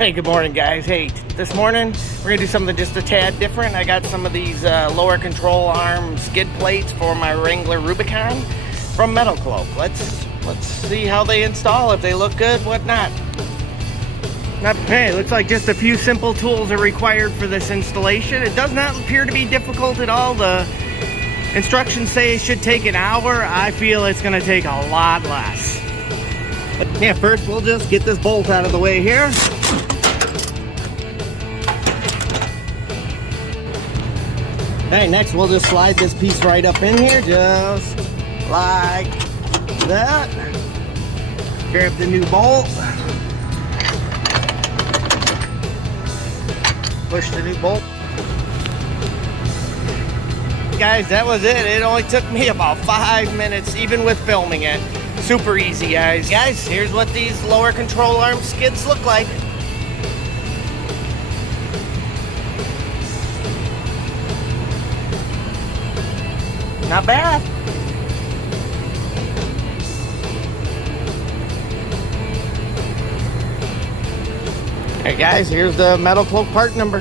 Hey, good morning, guys. Hey, this morning we're gonna do something just a tad different. I got some of these lower control arm skid plates for my Wrangler Rubicon from Metalcloak. Let's see how they install, if they look good, whatnot. Hey, looks like just a few simple tools are required for this installation. It does not appear to be difficult at all. The instructions say it should take an hour. I feel it's gonna take a lot less. But yeah, first we'll just get this bolt out of the way here. Alright, next we'll just slide this piece right up in here, just like that. Grab the new bolt. Push the new bolt. Guys, that was it. It only took me about 5 minutes, even with filming it. Super easy, guys. Guys, here's what these lower control arm skids look like. Not bad. Hey guys, here's the Metalcloak part number.